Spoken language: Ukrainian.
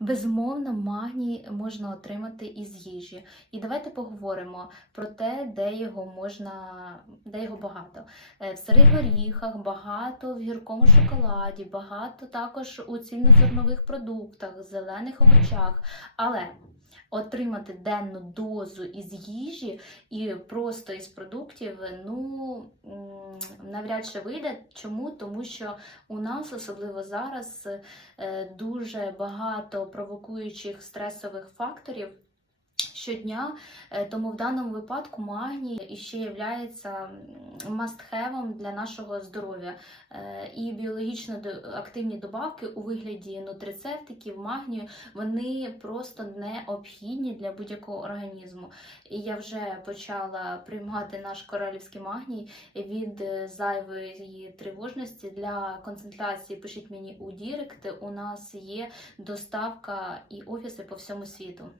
Безумовно, магній можна отримати із їжі. І давайте поговоримо про те, де його можна, де його багато. Е, В сирих горіхах, багато в гіркому шоколаді, багато також у цільнозернових продуктах, зелених овочах. Але отримати денну дозу із їжі і просто із продуктів, ну навряд чи вийде. Чому? Тому що у нас, особливо зараз, е, дуже багато провокуючих стресових факторів. Щодня, Е, тому в даному випадку магній іще є мастхевом для нашого здоров'я. Е, І біологічно активні добавки у вигляді нутрицептиків, магнію, вони просто необхідні для будь-якого організму. І я вже почала приймати наш королівський магній від е, зайвої тривожності для концентрації. Пишіть мені у Дірект. У нас є доставка і офіси по всьому світу.